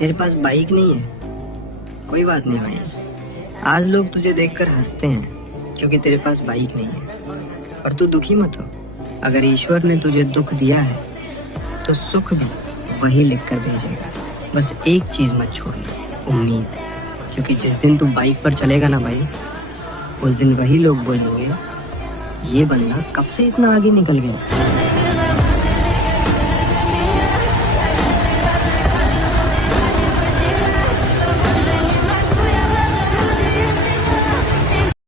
तेरे पास बाइक नहीं है, कोई बात नहीं भाई। आज लोग तुझे देखकर हंसते हैं क्योंकि तेरे पास बाइक नहीं है। पर तू दुखी मत हो, अगर ईश्वर ने तुझे दुख दिया है तो सुख भी वही लिख कर भेजेगा। बस एक चीज़ मत छोड़ना, उम्मीद। क्योंकि जिस दिन तू बाइक पर चलेगा ना भाई, उस दिन वही लोग बोलेंगे ये बंदा कब से इतना आगे निकल गया।